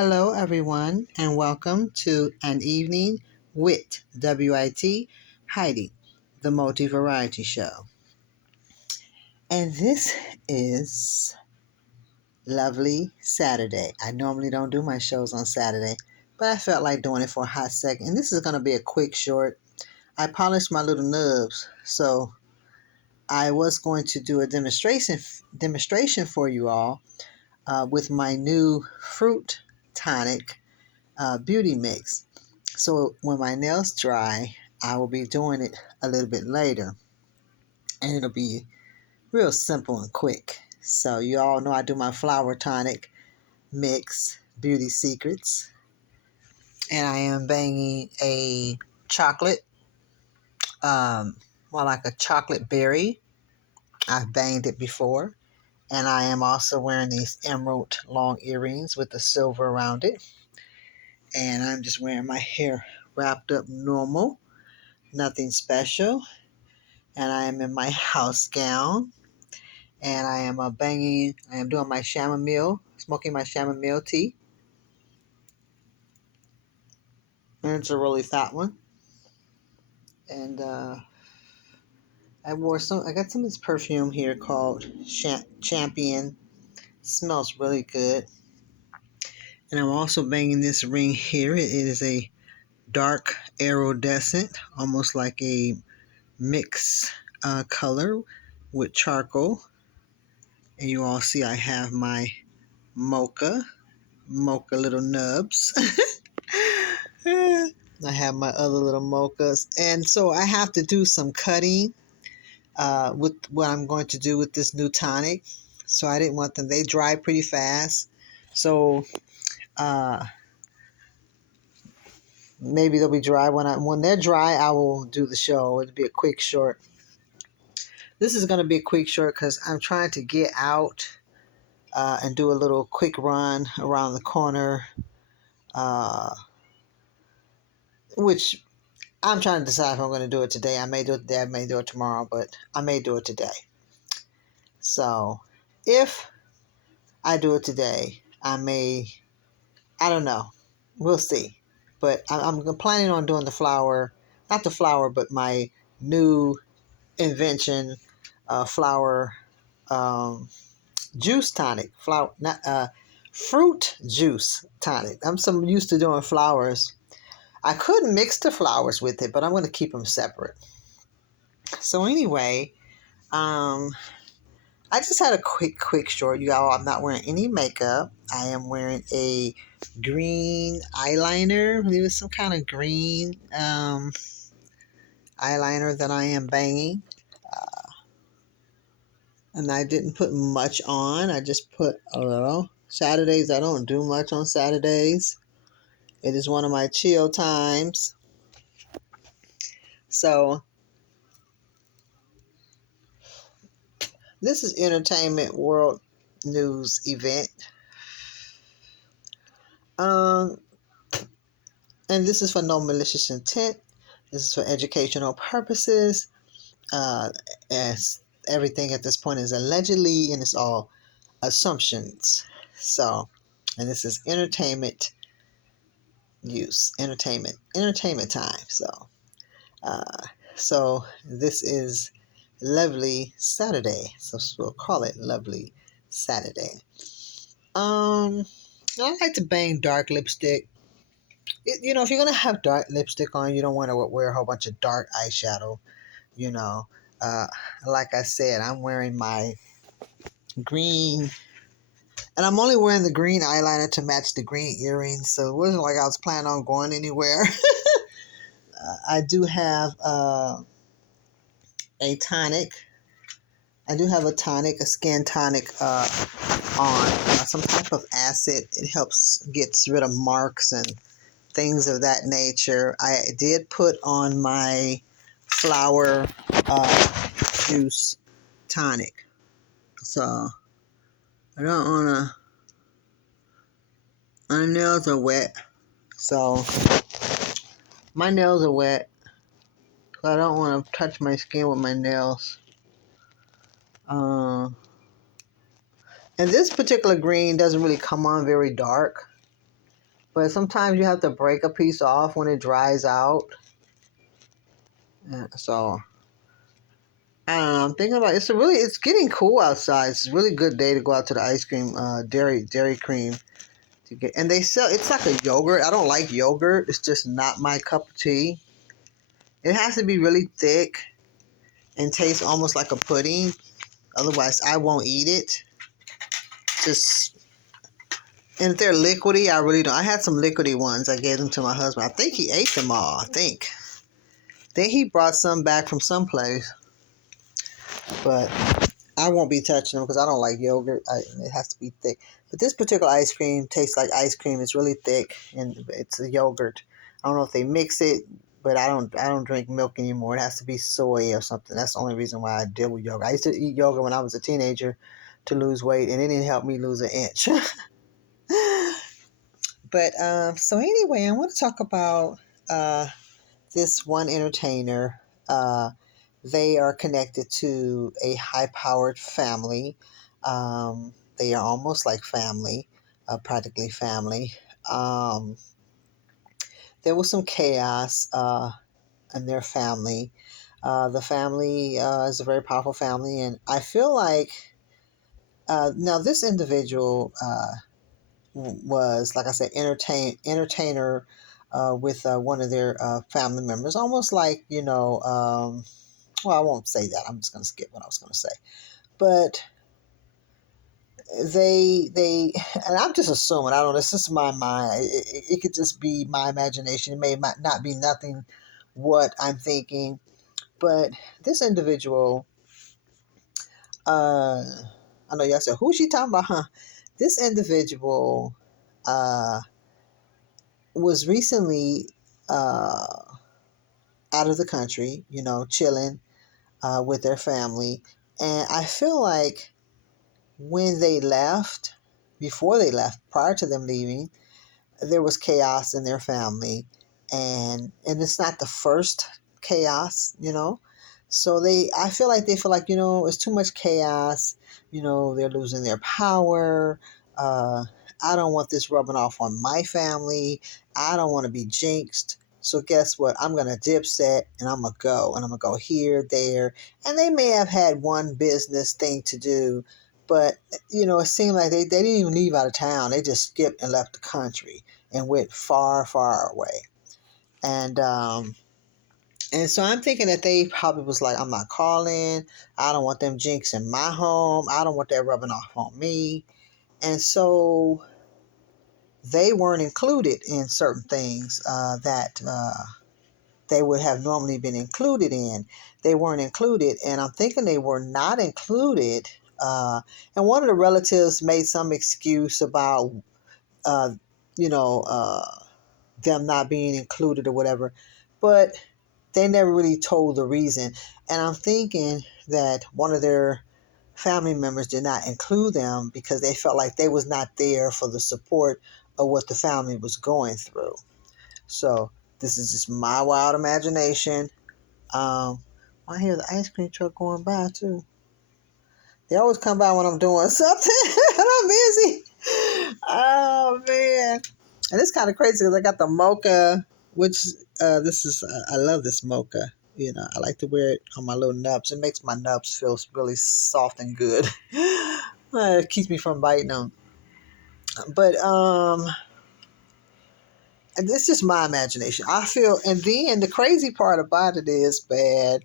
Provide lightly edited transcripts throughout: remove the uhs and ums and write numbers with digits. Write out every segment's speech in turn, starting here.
Hello, everyone, and welcome to An Evening with WIT Heidi, the Multi Variety Show. And this is lovely Saturday. I normally don't do my shows on Saturday, but I felt like doing it for a hot second. And this is going to be a quick short. I polished my little nubs, so I was going to do a demonstration for you all with my new fruit tonic beauty mix. So when my nails dry, I will be doing it a little bit later, and it'll be real simple and quick. So you all know I do my flower tonic mix, Beauty Secrets, and I am banging a chocolate, more like a chocolate berry. I've banged it before, and I am also wearing these emerald long earrings with the silver around it, and I'm just wearing my hair wrapped up normal, nothing special. And I am in my house gown, and I am doing my chamomile, smoking my chamomile tea, and it's a really fat one. And I got some of this perfume here called Champion. Smells really good. And I'm also banging this ring here. It is a dark iridescent, almost like a mix color with charcoal. And you all see I have my mocha little nubs. I have my other little mochas. And so I have to do some cutting with what I'm going to do with this new tonic. So I didn't want them. They dry pretty fast. So maybe they'll be dry. When they're dry, I will do the show. It'll be a quick short. This is going to be a quick short because I'm trying to get out and do a little quick run around the corner. Which I'm trying to decide if I'm going to do it today. I may do it today, I may do it tomorrow, but I may do it today. So if I do it today, I don't know. We'll see. But I'm planning on doing not the flower, but my new invention, flower juice tonic. Fruit juice tonic. I'm so used to doing flowers. I could mix the flowers with it, but I'm going to keep them separate. So anyway, I just had a quick short. You all, I'm not wearing any makeup. I am wearing a green eyeliner. I believe it's some kind of green eyeliner that I am banging. And I didn't put much on. I just put a little. Saturdays, I don't do much on Saturdays. It is one of my chill times. So this is Entertainment World News event. And this is for no malicious intent. This is for educational purposes. As everything at this point is allegedly, and it's all assumptions. So, and this is entertainment time. So this is Lovely Saturday. So we'll call it Lovely Saturday. I like to bang dark lipstick. If you're gonna have dark lipstick on, you don't want to wear a whole bunch of dark eyeshadow. You know, like I said, I'm wearing my green, and I'm only wearing the green eyeliner to match the green earrings. So it wasn't like I was planning on going anywhere. I do have a tonic. I do have a skin tonic on some type of acid. It gets rid of marks and things of that nature. I did put on my flower juice tonic. So I don't want to. My nails are wet. So my nails are wet. So I don't want to touch my skin with my nails. And this particular green doesn't really come on very dark. But sometimes you have to break a piece off when it dries out. So I'm thinking about it's getting cool outside. It's a really good day to go out to the ice cream dairy cream to get, and they sell it's like a yogurt. I don't like yogurt. It's just not my cup of tea. It has to be really thick and taste almost like a pudding. Otherwise, I won't eat it. Just and if they're liquidy, I really don't. I had some liquidy ones. I gave them to my husband. I think he ate them all. I think. Then he brought some back from someplace, but I won't be touching them because I don't like yogurt. It has to be thick. But this particular ice cream tastes like ice cream. It's really thick and it's a yogurt. I don't know if they mix it, but I don't drink milk anymore. It has to be soy or something. That's the only reason why I deal with yogurt. I used to eat yogurt when I was a teenager to lose weight, and it didn't help me lose an inch. But so anyway, I want to talk about this one entertainer. They are connected to a high-powered family. They are almost like family, practically family. Um, there was some chaos in their family. The family is a very powerful family, and I feel like now this individual was, like I said, entertainer with one of their family members, almost like well, I won't say that. I'm just going to skip what I was going to say. But they and I'm just assuming. I don't know. This is my mind. It could just be my imagination. It may not be nothing what I'm thinking. But this individual, I know y'all said, who's she talking about? Huh? This individual uh, was recently out of the country. Chilling with their family, and I feel like when they left, before they left, prior to them leaving, there was chaos in their family, and it's not the first chaos. So I feel like they feel like it's too much chaos. They're losing their power. I don't want this rubbing off on my family. I don't want to be jinxed. So guess what? I'm gonna dipset and I'm gonna go here, there, and they may have had one business thing to do, but it seemed like they didn't even leave out of town. They just skipped and left the country and went far, far away. And so I'm thinking that they probably was like, I'm not calling. I don't want them jinxing my home. I don't want that rubbing off on me. And so they weren't included in certain things that they would have normally been included in. They weren't included. And I'm thinking they were not included. And one of the relatives made some excuse about, uh, you know, uh, them not being included or whatever. But they never really told the reason. And I'm thinking that one of their family members did not include them because they felt like they was not there for the support of what the family was going through. So this is just my wild imagination. I hear the ice cream truck going by too. They always come by when I'm doing something and I'm busy. Oh man. And it's kind of crazy because I got the mocha, which this is, I love this mocha. I like to wear it on my little nubs. It makes my nubs feel really soft and good. It keeps me from biting them. But and it's just my imagination. I feel, and then the crazy part about it is, bad,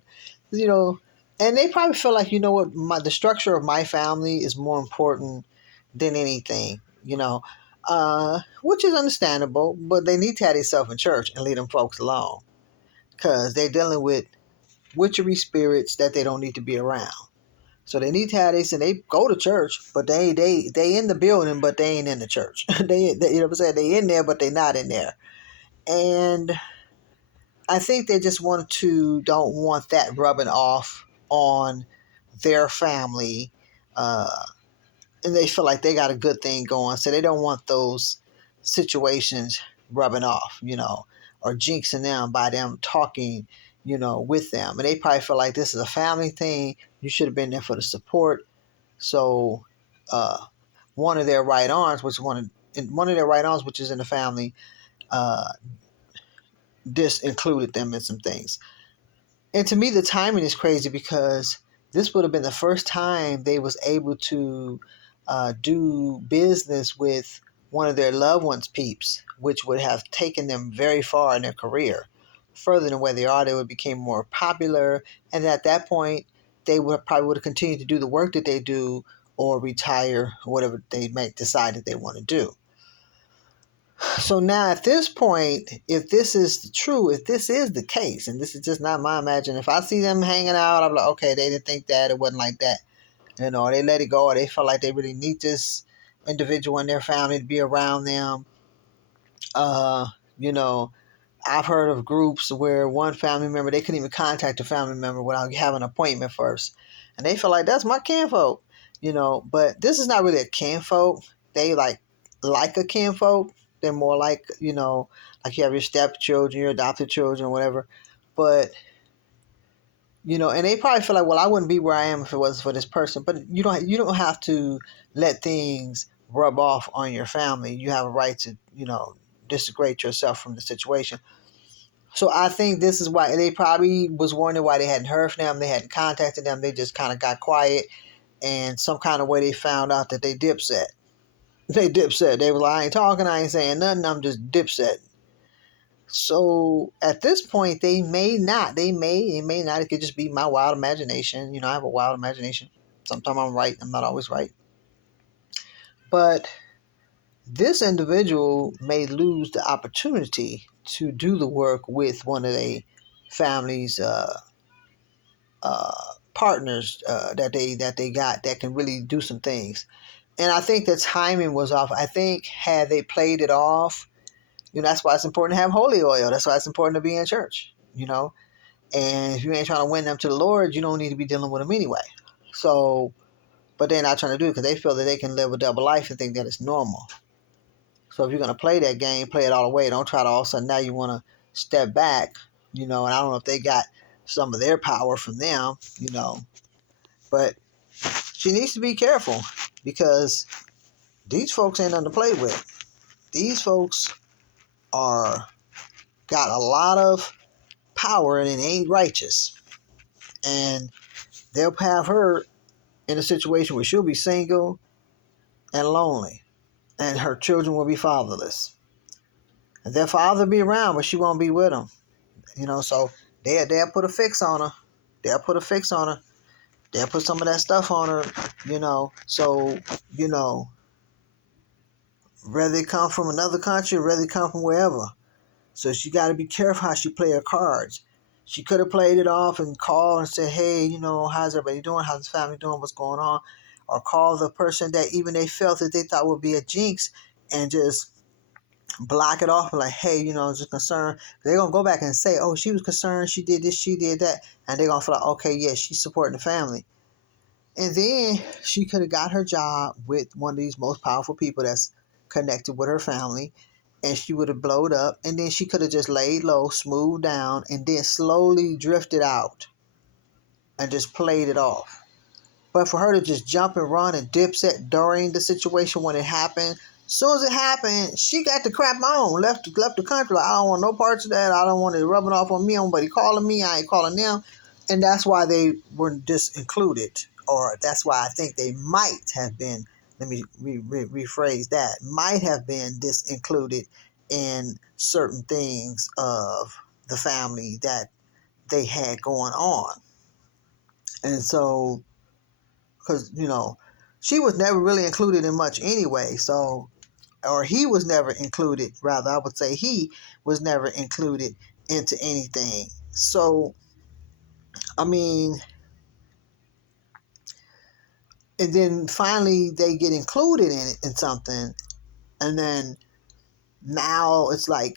you know, and they probably feel like, the structure of my family is more important than anything, which is understandable, but they need to have themselves in church and leave them folks alone because they're dealing with witchery spirits that they don't need to be around. So they need to have this, and they go to church, but they in the building, but they ain't in the church. They you know what I'm saying? They in there, but they not in there. And I think they just don't want that rubbing off on their family. Uh, and they feel like they got a good thing going. So they don't want those situations rubbing off, or jinxing them by them talking, with them. And they probably feel like this is a family thing. You should have been there for the support. So one of their right arms, which one of one of their right arms, which is in the family, uh, this included them in some things. And to me, the timing is crazy because this would have been the first time they was able to do business with one of their loved ones' peeps, which would have taken them very far in their career, further than where they are. They would become more popular, and at that point, they would probably would have continued to do the work that they do or retire, or whatever they might decide that they want to do. So now at this point, if this is true, if this is the case, and this is just not my imagination, if I see them hanging out, I'm like, okay, they didn't think that, it wasn't like that. They let it go, or they felt like they really need this individual in their family to be around them. Uh, you know, I've heard of groups where one family member, they couldn't even contact a family member without having an appointment first. And they feel like that's my kinfolk, but this is not really a kinfolk. They like a kinfolk. They're more like you have your stepchildren, your adopted children, whatever. But, and they probably feel like, well, I wouldn't be where I am if it wasn't for this person. But you don't have to let things rub off on your family. You have a right to, disagree yourself from the situation. So I think this is why they probably was wondering why they hadn't heard from them. They hadn't contacted them. They just kind of got quiet, and some kind of way they found out that they dipset. They dipset. They were like, I ain't talking. I ain't saying nothing. I'm just dipset. So at this point, they may not. It may not. It could just be my wild imagination. I have a wild imagination. Sometimes I'm right. I'm not always right. But this individual may lose the opportunity to do the work with one of the family's uh, partners that they got that can really do some things. And I think the timing was off. I think had they played it off, that's why it's important to have holy oil. That's why it's important to be in church. And if you ain't trying to win them to the Lord, you don't need to be dealing with them anyway. So, but they're not trying to do it because they feel that they can live a double life and think that it's normal. So if you're going to play that game, play it all the way. Don't try to all of a sudden now you want to step back, and I don't know if they got some of their power from them. But she needs to be careful because these folks ain't nothing to play with. These folks are got a lot of power and it ain't righteous. And they'll have her in a situation where she'll be single and lonely. And her children will be fatherless. And their father will be around, but she won't be with them. So they'll put a fix on her. They'll put a fix on her. They'll put some of that stuff on her. So, whether they come from another country or whether they come from wherever. So she got to be careful how she play her cards. She could have played it off and called and said, hey, how's everybody doing? How's the family doing? What's going on? Or call the person that even they felt that they thought would be a jinx and just block it off like, hey, just concerned. They're going to go back and say, oh, she was concerned. She did this, she did that. And they're going to feel like, okay, yeah, she's supporting the family. And then she could have got her job with one of these most powerful people that's connected with her family, and she would have blowed up, and then she could have just laid low, smoothed down, and then slowly drifted out and just played it off. But for her to just jump and run and dipset during the situation when it happened, as soon as it happened, she got the crap on, left the country. Like, I don't want no parts of that. I don't want it rubbing off on me. Nobody calling me. I ain't calling them. And that's why they were disincluded. Or that's why I think they might have been, let me rephrase that, might have been disincluded in certain things of the family that they had going on. And so, because, she was never really included in much anyway. So, or he was never included, rather, I would say he was never included into anything. So, I mean, and then finally they get included in something, and then now it's like,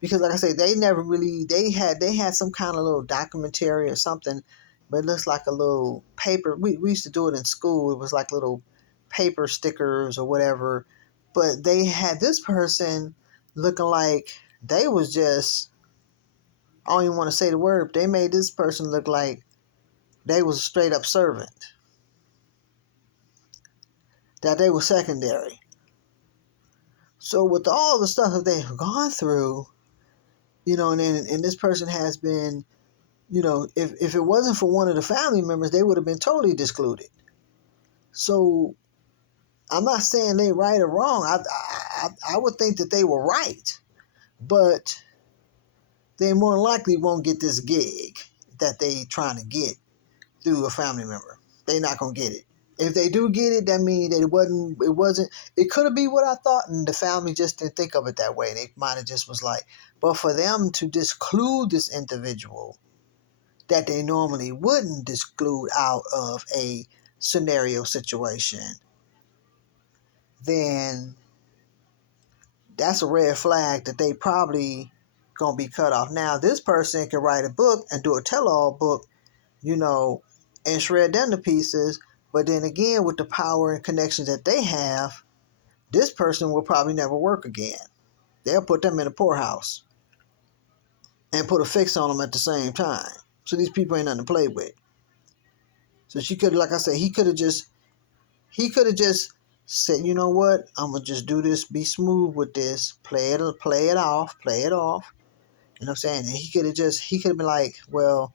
because like I say, they never really, they had some kind of little documentary or something, but it looks like a little paper. We used to do it in school. It was like little paper stickers or whatever, but they had this person looking like they was just, I don't even want to say the word, but they made this person look like they was a straight up servant, that they were secondary. So with all the stuff that they've gone through, and this person has been, if it wasn't for one of the family members, they would have been totally discluded. So I'm not saying they right or wrong. I would think that they were right, but they more likely won't get this gig that they trying to get through a family member. They're not gonna get it. If they do get it, that means that it could have been what I thought, and the family just didn't think of it that way. They might have just was like, but for them to disclude this individual that they normally wouldn't disclude out of a scenario situation, then that's a red flag that they probably gonna be cut off. Now, this person can write a book and do a tell-all book, and shred them to pieces. But then again, with the power and connections that they have, this person will probably never work again. They'll put them in a poorhouse and put a fix on them at the same time. So these people ain't nothing to play with. So she could, like I said, he could have just said, you know what, I'm gonna just do this, be smooth with this, play it off. You know what I'm saying? And he could have been like, well,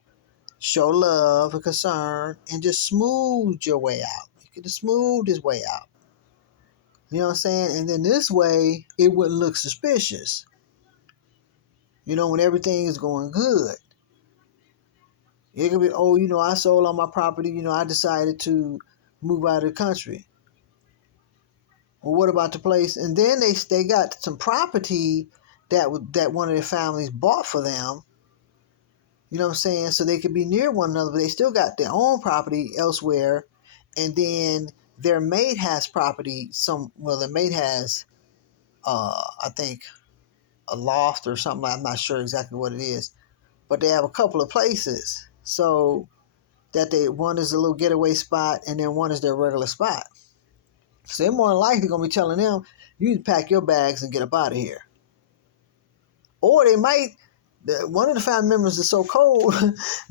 show love and concern and just smooth your way out. He could have smoothed his way out. You know what I'm saying? And then this way, it wouldn't look suspicious. When everything is going good. It could be, oh, I sold all my property. I decided to move out of the country. Well, what about the place? And then they got some property that one of their families bought for them. You know what I'm saying? So they could be near one another, but they still got their own property elsewhere. And then their mate has property. Their mate has, I think, a loft or something. I'm not sure exactly what it is, but they have a couple of places. So that one is a little getaway spot, and then one is their regular spot. So they're more than likely gonna be telling them, you need to pack your bags and get up out of here. Or they might. One of the family members is so cold,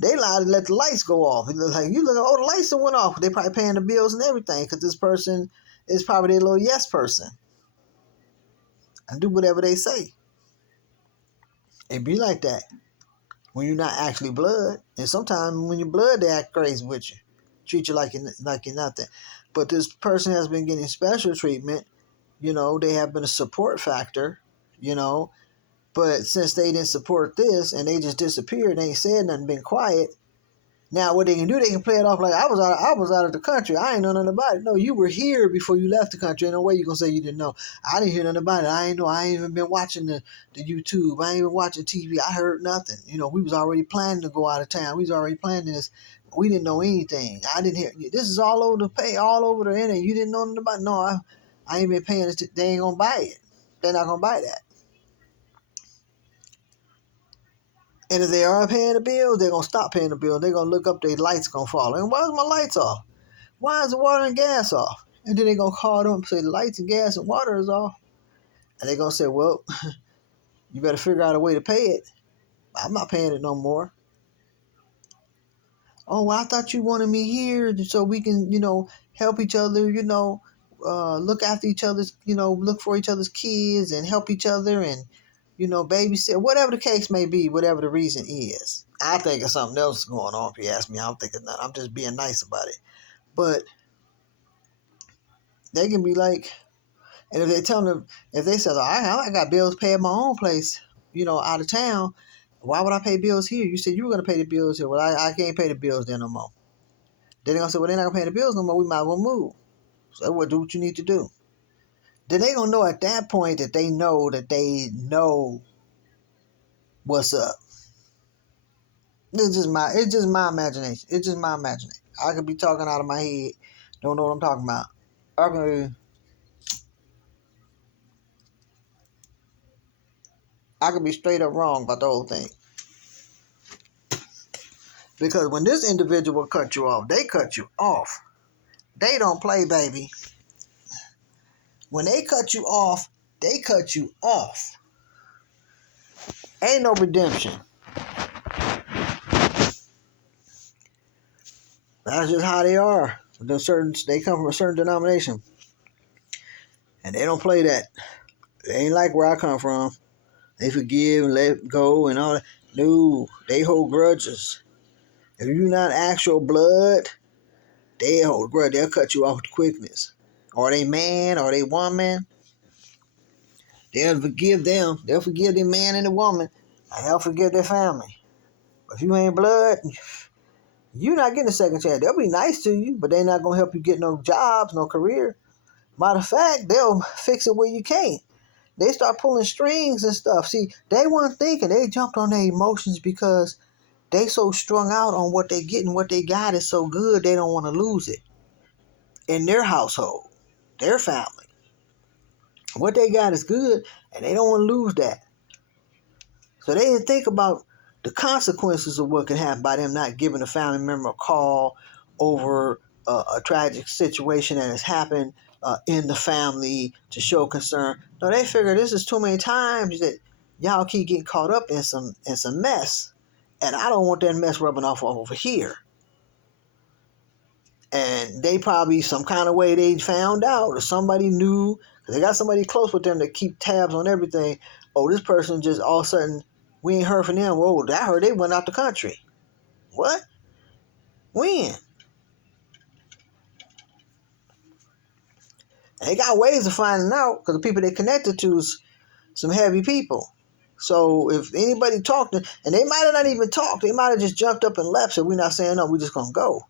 they lie to let the lights go off. Like, you look, oh, the lights went off. They probably paying the bills and everything because this person is probably their little yes person and do whatever they say. It be like that when you're not actually blood. And sometimes when you're blood, they act crazy with you, treat you like you're nothing. But this person has been getting special treatment. They have been a support factor. But since they didn't support this and they just disappeared, they ain't said nothing, been quiet. Now what they can do, they can play it off like I was out of the country. I ain't know nothing about it. No, you were here before you left the country. Ain't no way you gonna say you didn't know. I didn't hear nothing about it. I ain't know. I ain't even been watching the YouTube. I ain't even watching TV. I heard nothing. We was already planning to go out of town. We was already planning this. We didn't know anything. I didn't hear. This is all over all over the internet. You didn't know nothing about it. No, I ain't been paying this. They ain't gonna buy it. They're not gonna buy that. And if they are paying the bill, they're going to stop paying the bill. They're going to look up, their lights going to fall. And why is my lights off? Why is the water and gas off? And then they're going to call them and say the lights and gas and water is off. And they're going to say, well, you better figure out a way to pay it. I'm not paying it no more. Oh, well, I thought you wanted me here so we can, help each other, look after each other's, look for each other's kids and help each other and, babysit, whatever the case may be, whatever the reason is. I think it's something else going on, if you ask me. I don't think it's not. I'm just being nice about it. But they can be like, and if they tell them, if they say, I got bills paid at my own place, out of town, why would I pay bills here? You said you were going to pay the bills here. Well, I can't pay the bills there no more. Then they're going to say, well, they're not going to pay the bills no more. We might as well move. So we'll do what you need to do. Then they're going to know at that point that they know what's up. It's just my imagination. It's just my imagination. I could be talking out of my head. Don't know what I'm talking about. I could be straight up wrong about the whole thing. Because when this individual cut you off, they cut you off. They don't play, baby. When they cut you off, they cut you off. Ain't no redemption. That's just how they are. They come from a certain denomination. And they don't play that. It ain't like where I come from. They forgive and let go and all that. No, they hold grudges. If you're not actual blood, they hold grudge. They'll cut you off with quickness. Or they man or they woman, they'll forgive them. They'll forgive the man and the woman, and they'll forgive their family. But if you ain't blood, you're not getting a second chance. They'll be nice to you, but they're not gonna help you get no jobs, no career. Matter of fact, they'll fix it where you can't. They start pulling strings and stuff. See, they weren't thinking. They jumped on their emotions because they so strung out on what they get and what they got is so good they don't want to lose it in their household, their family. What they got is good and they don't want to lose that. So they didn't think about the consequences of what could happen by them not giving a family member a call over a tragic situation that has happened in the family to show concern. No, they figure this is too many times that y'all keep getting caught up in some mess, and I don't want that mess rubbing off over here. And they probably some kind of way they found out or somebody knew, because they got somebody close with them that keep tabs on everything. Oh, this person just all of a sudden, we ain't heard from them. Whoa, I heard they went out the country. What? When? And they got ways of finding out because the people they connected to is some heavy people. So if anybody talked, and they might have not even talked, they might have just jumped up and left. So we're not saying no, we're just gonna go.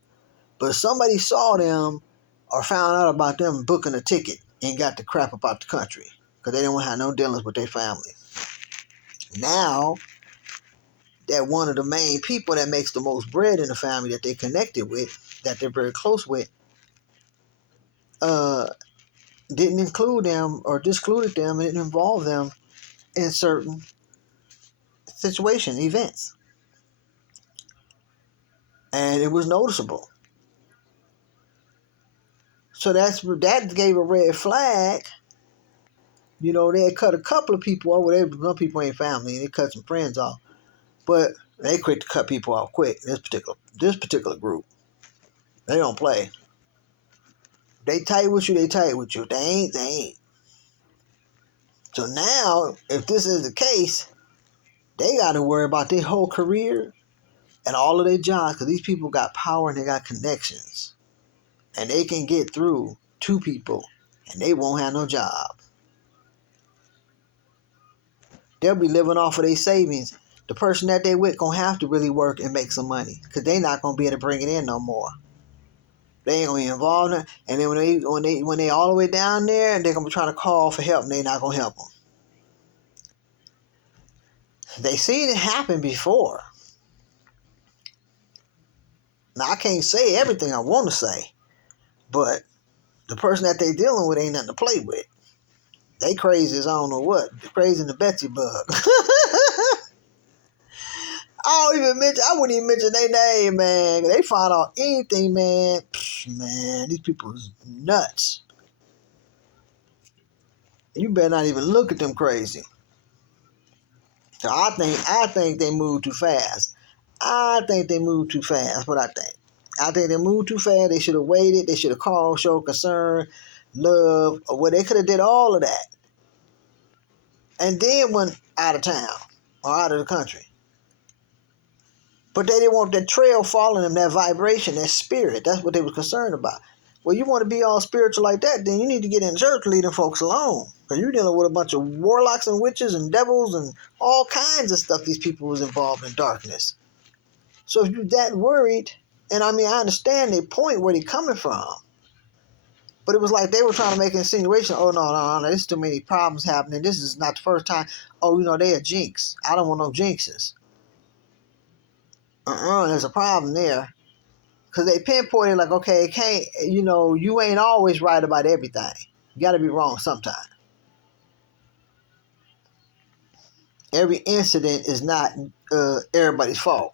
But if somebody saw them or found out about them booking a ticket and got the crap about the country because they didn't want to have no dealings with their family. Now that one of the main people that makes the most bread in the family that they connected with, that they're very close with, uh, didn't include them or discluded them and didn't involve them in certain situations, events. And it was noticeable. So that gave a red flag. You know, they had cut a couple of people off. Well, some people ain't family, and they cut some friends off. But they quick to cut people off quick. This particular group, they don't play. They tight with you. They tight with you. If they ain't, they ain't. So now, if this is the case, they got to worry about their whole career and all of their jobs because these people got power and they got connections, and they can get through to people, and they won't have no job. They'll be living off of their savings. The person that they with gonna have to really work and make some money because they not gonna be able to bring it in no more. They ain't gonna be involved in it. And then when they all the way down there, they're gonna be trying to call for help, and they not gonna help them. They seen it happen before. Now I can't say everything I want to say, but the person that they dealing with ain't nothing to play with. They crazy as I don't know what. They're crazy in the Betsy bug. I wouldn't even mention their name, man. They find out anything, man. Man, these people is nuts. You better not even look at them crazy. So I think they move too fast. I think they move too fast. That's what I think. I think they moved too fast. They should have waited. They should have called, showed concern, love, or well, they could have did all of that, and then went out of town or out of the country. But they didn't want that trail following them, that vibration, that spirit. That's what they were concerned about. Well, you want to be all spiritual like that, then you need to get in church to leave them folks alone. Because you're dealing with a bunch of warlocks and witches and devils and all kinds of stuff these people was involved in darkness. So if you're that worried, and I mean, I understand their point where they're coming from. But it was like they were trying to make an insinuation. Oh, no, there's too many problems happening. This is not the first time. Oh, they a jinx. I don't want no jinxes. There's a problem there. Because they pinpointed like, okay, it can't, you ain't always right about everything. You got to be wrong sometime. Every incident is not everybody's fault.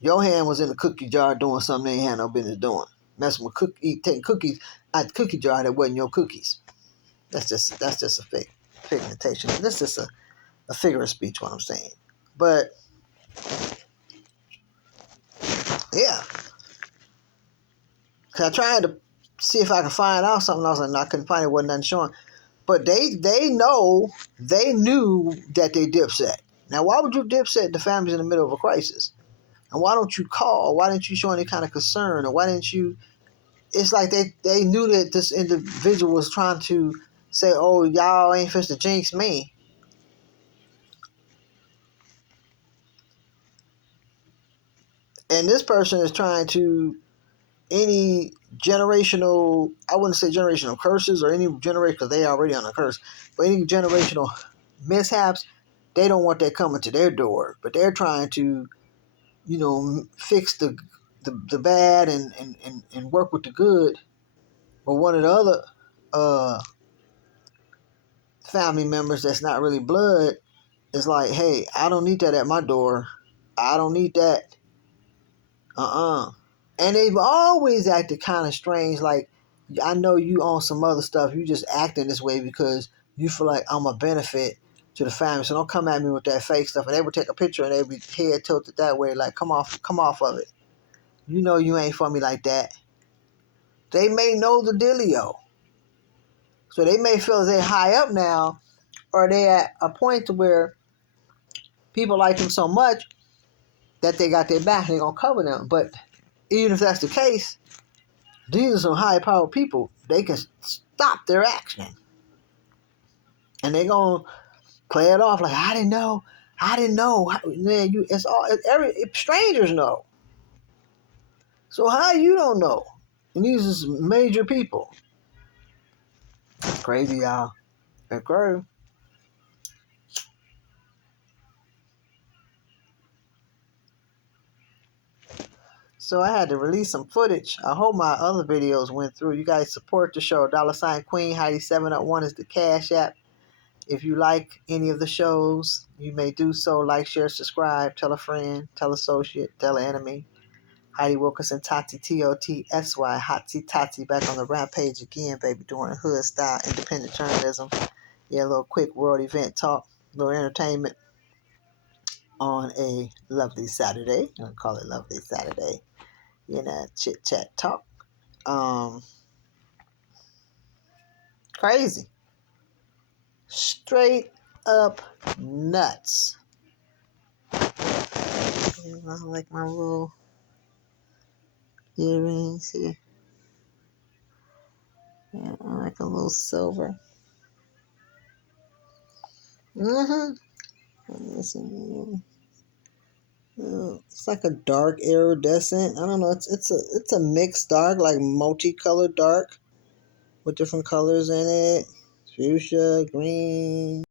Your hand was in the cookie jar doing something they ain't had no business doing. Messing with taking cookies out the cookie jar that wasn't your cookies. That's just a figmentation. This is a figure of speech, what I'm saying. But yeah, because I tried to see if I could find out something else, and I couldn't find it. Wasn't nothing showing. But they knew that they dipset. Now, why would you dipset the family's in the middle of a crisis? And why don't you call? Why didn't you show any kind of concern? Or why didn't you? It's like they knew that this individual was trying to say, oh, y'all ain't supposed to jinx me. And this person is trying to, any generational, I wouldn't say generational curses or any generation, because they already on a curse, but any generational mishaps, they don't want that coming to their door. But they're trying to, fix the bad and work with the good. But one of the other family members that's not really blood is like, hey, I don't need that at my door. I don't need that. And they've always acted kind of strange. Like, I know you on some other stuff. You just acting this way because you feel like I'm a benefit to the family. So don't come at me with that fake stuff. And they would take a picture and they'd be head tilted that way. Like, come off of it. You know you ain't for me like that. They may know the dealio. So they may feel they're high up now, or they at a point to where people like them so much that they got their back and they're going to cover them. But even if that's the case, these are some high-powered people. They can stop their action. And they're going to play it off like, I didn't know. Man, strangers know. So how you don't know? And these is major people. Crazy, y'all. It's crazy. So I had to release some footage. I hope my other videos went through. You guys support the show. $Queen Heidi 701 is the Cash App. If you like any of the shows, you may do so. Like, share, subscribe. Tell a friend. Tell associate. Tell an enemy. Heidi Wilkerson, Tati, T-O-T-S-Y. Hotsy Tati, back on the rampage again, baby, doing hood style independent journalism. Yeah, a little quick world event talk. A little entertainment on a lovely Saturday. I'm going to call it lovely Saturday. Chit chat talk. Crazy. Straight up nuts. I like my little earrings here. Yeah, I like a little silver. It's like a dark iridescent. I don't know. It's a mixed dark, like multicolored dark with different colors in it. Fuchsia, green.